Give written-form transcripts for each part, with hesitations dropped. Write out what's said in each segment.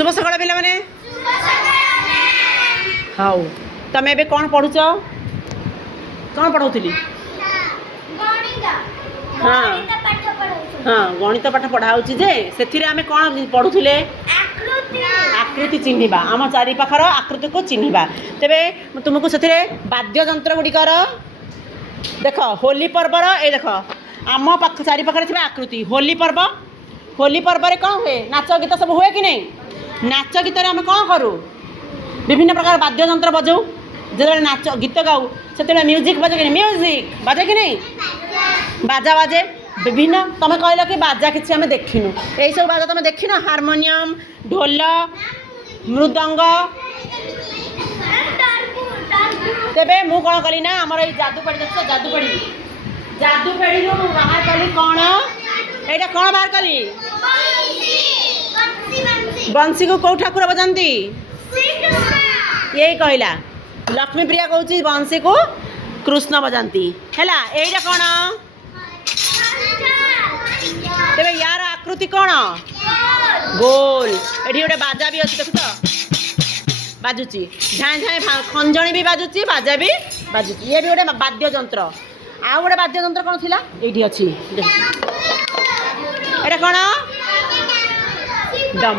शुभ सकाळ पिला माने हाउ तमे एबे कोन पढुछ कोन पढौतली हाँ हाँ गणित पाठ पढ़ाऊँ जे से आम कौन पढ़ुले आकृति चिन्हवा आम चारि पाखर आकृति को चिन्हवा तेरे तुमको से वाद्य जंत्र गुड़िकर देख होली पर्वर ए देख आम पाख चारि पाखरे थी आकृति होली पर्व कौन हुए नाच गीत सब हुए कि नहीं नाच गीत आम कौन करूँ विभिन्न प्रकार वाद्य जंत्र बजाऊ जो नाच गीत गाऊ से म्यूजिक बजे कि म्यूजिक बजे कि नहीं बाजा बाजे विभिन्न तुम कहल कि बाजा किसी आम देखिनु यही सब बाजा तुम देखिन हारमोनियम ढोल मृदंग तेबे मु कौन कली ना आमर ये जादूपेड़ी देख जादूपेड़ी बाहर कली कौन एटा कौन बाहर कली बंसी को कौ ठाकुर बजाती यही कहला लक्ष्मी प्रिया कहूँ बंसी को कृष्ण बजाती है यहीटा कौन तेरे यार आकृति कौन गोल ये गोटे बाजा भी अच्छी देख तो बाजुची झाए झाए खंजणी भी बाजुची बाजा भी बाजुची ये भी गोटे वाद्य जंत्र आउ गोटे वाद्य जंत्र कौन थिला ये अच्छी एटा कौन डम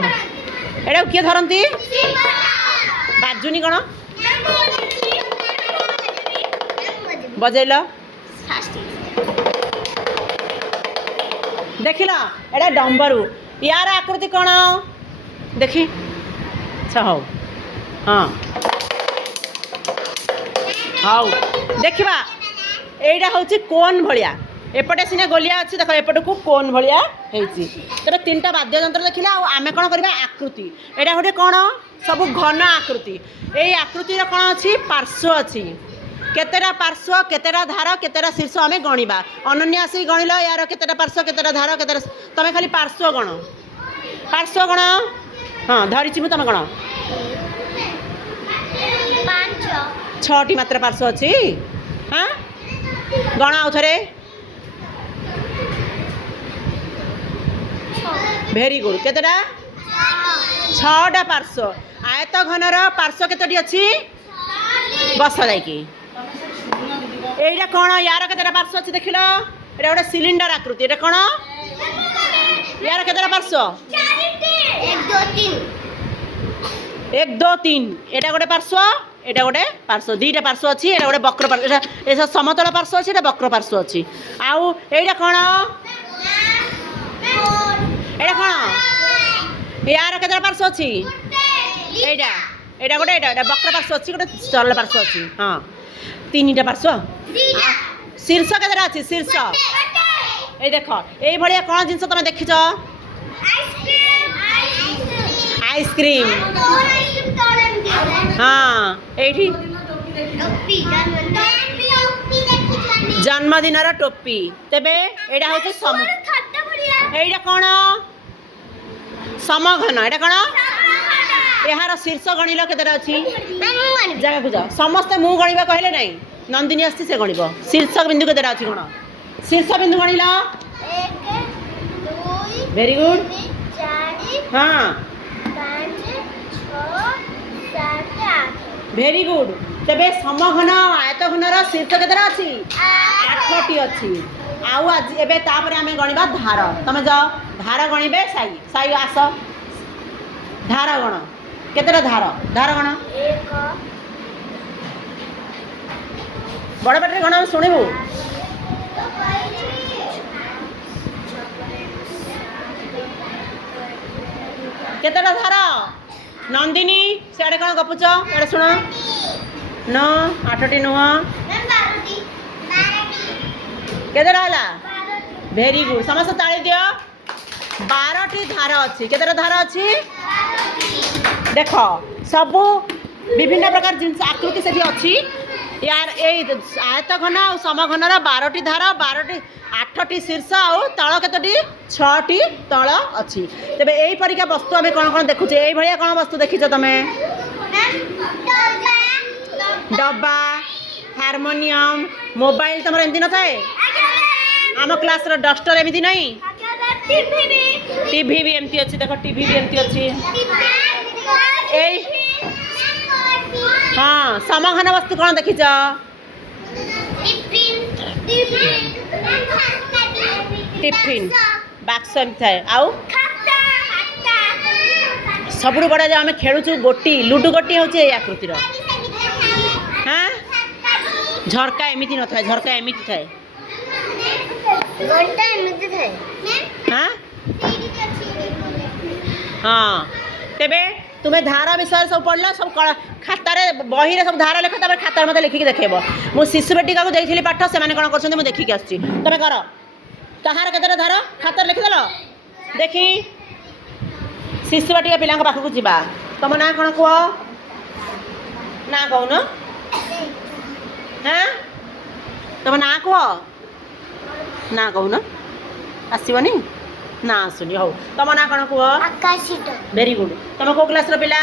एटा किए धरती बाजुनी कौन बजेल देख एटा डम्बरू यार आकृति कौन देखी अच्छा हौ हाँ हौ देखा यहीटा हूँ कोन भाया एपटे सीना गोलिया अच्छी देख एपट को कोन भाया होती तेरे तीन टा वाद्य जंत्र देखिले आम कौन करवा आकृति एटा गोटे कौन सब घन आकृति यही आकृतिर कौन अच्छी पार्श्व अच्छी केतेटा पार्श्व केतेटा धार केतेटा शीर्ष आम गणवा अनन्या आसिक गणिल यार केतेटा पार्श्व केतेटा धार केतेटा तुम खाली पार्श्व गण हाँ धरी तुम गण 6टी मात्र पार्श्व अच्छी हाँ गण आउ थे भेरी गुड केतेटा 6टा पार्श्व आयत घनर पार्श्व केतोटी अच्छी बस जाइकी एटा कौन यार केतेटा पार्श्व अच्छी देख एटा गोटे सिलिंडर आकृति एटा कौन यार केतेटा पार्श्व 1 2 3 एटा गोटे पार्श्व एटा गोटे पार्श्व 2टा पार्श्व अच्छी एटा गोटे वक्र पार्श्व एटा समतल पार्श्व अच्छी एटा वक्र पार्श्व अच्छी आउ एटा कौन एटा कौन यार केतेटा पार्श्व अच्छी एटा एटा गोटे एटा वक्र पार्श्व अच्छी गोटे सरल पार्श्व अच्छी हाँ 3टा पार्श्व शीर्ष केतेटा अच्छी शीर्ष ये देख यही भाया कौन जिनस तुम देखी आइसक्रीम हाँ ये जन्मदिन टोपी तेबे एटा हूँ एटा कौन समघन एटा कौन यार शीर्ष गणिल केतेटा अच्छी जगह को जा समस्ते मु गणवा कहले नहीं नंदिनी आसी से गणिब शीर्ष बिंदु केतेटा अच्छी कौन शीर्ष बिंदु गणिल वेरी गुड हाँ वेरी गुड तेबे समघन आयत घनर शीर्ष केतेटा अच्छी 8टी अच्छी आउ आज एबे तापर आमे गणिबा धार तमे जाओ धार गणिबे साई साई आस धार गण केतेटा धार धार गण बड़ पाटे गण शुणिबू केतेटा धार नंदिनी सियाड़े कौन गपुच एडे शुण न 8टी नुह केतेटा है भेरी गुड समस्त ताली दियो 12टी धार अच्छी केतेटा धार अच्छी देख सबू विभिन्न प्रकार जिनस आकृति से अच्छी यार आयत घन आ समघनर 12टी धार 8टी शीर्ष आउ तल केतोटी 6टी तल अच्छी तेबे यही परिका वस्तु आम कौन कौन देखुचे यही भाया कौन वस्तु देखिच तुम डब्बा हारमोनियम मोबाइल तुम एमती न थाए आम क्लास डस्टर एमती नहीं टीवी भी एमती अच्छी देख टीवी भी एमती अच्छी समाधान वस्तु कौन देखी टिफिन बाक्स थाए आउ सबुठ बड़ा जो आम खेलुचु गोटी लुडु गोटी हूँ आकृतिर हाँ झरका एमती न था झरका एमती थाए हाँ हाँ तेबे तुम्हें धारा विषय सब पढ़ला सब खातार बही सब धारा लेख खातार मत लिखिक देखेब मु शिशु बेटिका को देखी पाठ से कौन कर देखिक आस तुम कर कहार केतटा धार खातार लिखिदेल देखी शिशु बाटिका पिला पाखक जा तुम ना कौन कह ना कौन हाँ तुम ना कह ना कहून आसबनी ना आसुनी हो तुम ना कौन कह वेरी गुड तुम कौ क्लास पिला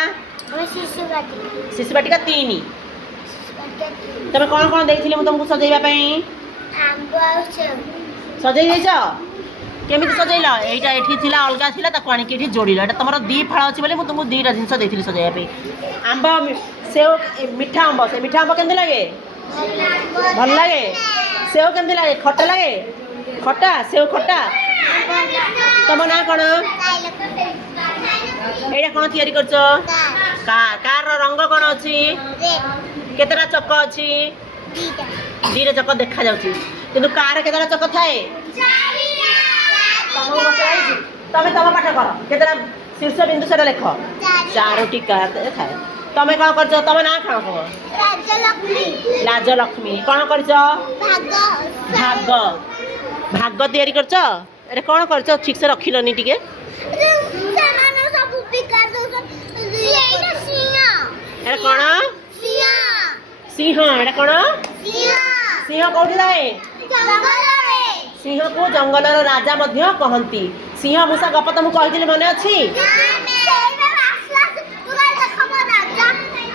शिशु बाटिका 3 तुम कौन कौन देखी तुमको सजेवाई सजई देच केमी सजैल यहाँ ये अलग था आणिक जोड़िल ये तुम 2 फाड़ अच्छी बोले तुमको 2टा जिन देती सजाइवाई आंब सेव मीठा आंब से मीठा आंब केमती लगे भल लगे सेव केमती लगे खटा लगे खटा सेव खटा तुम ना कौन यहाँ कौन तैयारी कर कार रंग कौन अच्छी केतटा चक अच्छी 2टा चक देखा जाऊँगी किंतु कार केतटा चक थाए तुम तुम पाठ कर केतटा शीर्ष बिंदु से लेख 4टी कार थाए तुम कौन कर तुम ना कौन कह लाजलक्ष्मी कौन कर भाग भाग तैयारी कर कौन कर ठीक से रखिलनी टिके कौन सिंह एटा कौन सिंह कौटी थाए सिंह को जंगल राजा कहती सिंह मूषा गप तुमको कही मन अच्छी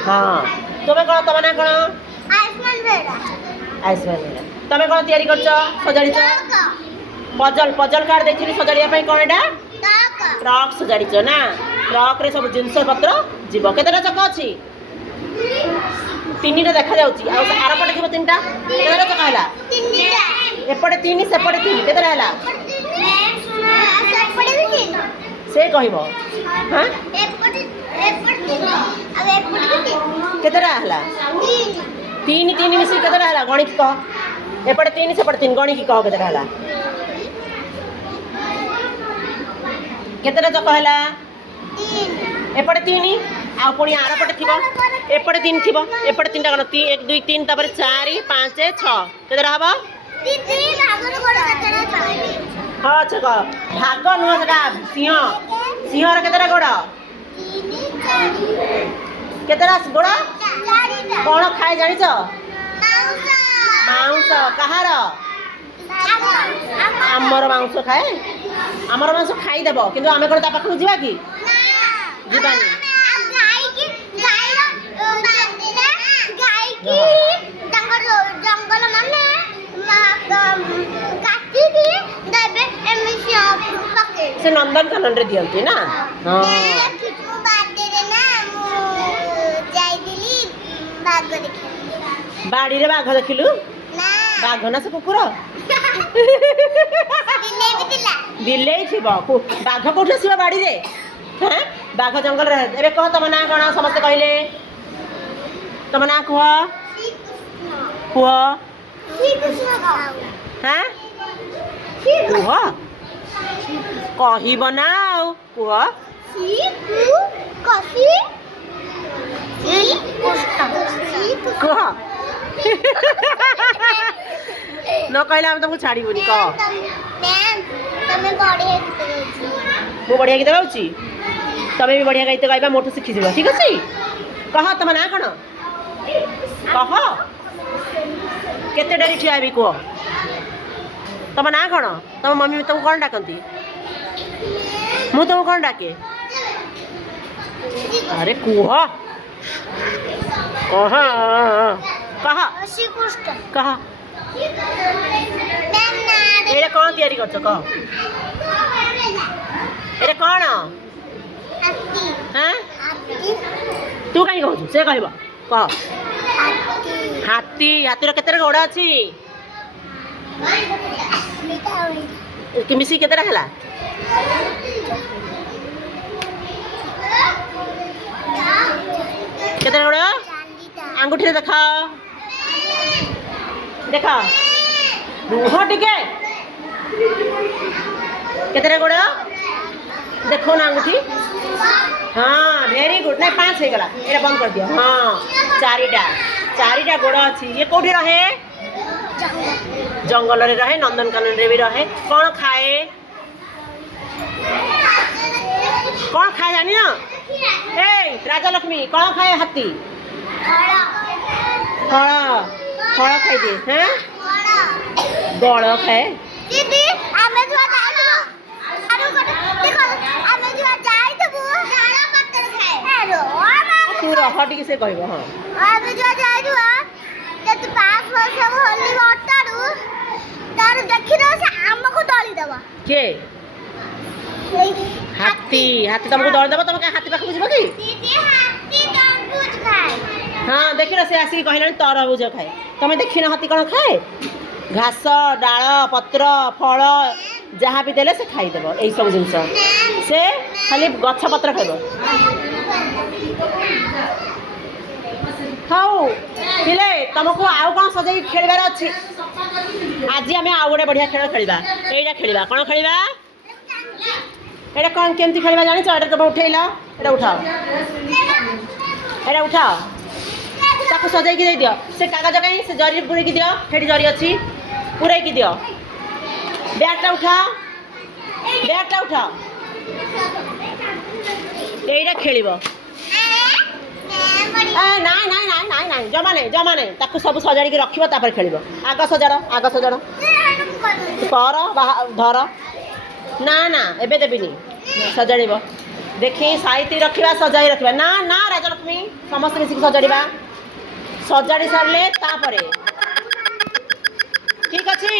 हाँ तुम्हें कौन तुम ना कौन आयुष्मान तुम कौन तैयारी कर सजाड़ी पजल पजल कार्ड देखी सजाड़ा कौन एटा ट्रक सजाड़ी ना ट्रक रे सब जिनस पत्र जीव केतटा चक अच्छी 3टा देखा जाऊँगी आर पटे थी 3टा केतटा चक है एपटे 3 सेपटे 3 केतटा है से कह हाँ केतटा है 3 3 मिसी केतटा है गणित कह एपटे 3 सेपटे 3 गणित कह केतटा है केतटा चक है एपटे 3 आ पुणी आर पटे थी एपटे 3 थी एपटे 3टा कौन 1 2 3 4 5 6 केतटा हम हाँ अच्छा कह भाग नुह से सिंह सिंहर केतटा गोड़ केतटा गोड़ कौन खाए जान मांस कहार आमर मांस खाए आमर मांस खाईदेव कि आम कौन पाखक जा कि जीवानी जंगल से नंदनकानन रे दियंती ना हाँ बाड़ी रे बाघ देखिलु बाघ ना से कुकुर बिले थी बाघ कौटे आस बाड़ी रे हाँ बाघ जंगल रे ए कह तुम ना कौन समस्ते कहले तुम ना कह कह हाँ कह कहब ना कह कह न कहले हम तुमको छाड़बुनि कह मु बढ़िया गीत गाँची तमें भी बढ़िया गीत गाइबा मोठू शिखी जीव ठीक अच्छे कह तुम ना कौन कह केते डरी ठिया भी कह तुम ना कौन तुम मम्मी तुमको कौन डाकती मु तुमको कौन डाके अरे कह कह कह ये कौन तैयारी कर कह ये कौन हाँ तू कहीं कहू से कह कह ହାତୀ ହାତୀର କେତେଟା ଗୋଡ଼ ଅଛି ମିଶିକି କେତେଟା ହେଲା କେତେଟା ଗୋଡ଼ ଆଙ୍ଗୁଠିରେ ଦେଖ ଦେଖ ରୁହ ଟିକେ କେତେଟା ଗୋଡ଼ ଦେଖ ନା ଆଙ୍ଗୁଠି हाँ वेरी गुड नहीं 5 हो गला ये बंद कर दियो हाँ चारिटा गोड़ अच्छी ये कौटी रहे जंगल रे रहे नंदनकानन रे भी रहे कौन खाए जानी ना ए राजा लक्ष्मी कौन खाए हाथी फल फल खाई दिए हैं गड़ खाए तू रह टिके से कहबो हां आबे जो जाइजुआ जे तू 5 वर्ष होली अटारू तार देखि न से आम को दली देबा के हाथी हाथी तुमको दली देबा तुम के हाथी पाख बुझबो की दीदी हाथी तरबूज खाए हां देखि न से आसी कहलानी तरबूज खाए तुम देखि न हाथी कोन खाए घास डाल पत्र फल जहाँ भी देले से खाई देबो एई सब जिंस से खाली गछ पत्र खाइबो खाऊ पिले तुमको आउ कौन सजाई खेलबार अच्छी आज आम आउ गोटे बढ़िया खेल खेलवा एटा खेलवा कौन खेलवा एटा कौन केमती खेलवा जानी एटा तुम उठेल एटा उठाओ एटा उठाओ ताको सजाई दे दियो से कागज कहीं से जरी बुड़ी दियो हेटी जरी अच्छी पुराई दियो बैगटा उठाओ एटा खेलिबो नाई जमा नहीं ताकू सब सजाड़ी रखिबो तापर खेलिबो आग सजाड़ कर धर ना एबे देबिनी सजाड़िबो देखी साइती रखिबा सजाई रखिबा ना राजलक्ष्मी समस्त मिसिक सजाड़िबा सजाड़ी सारले तापरे ठीक अछि।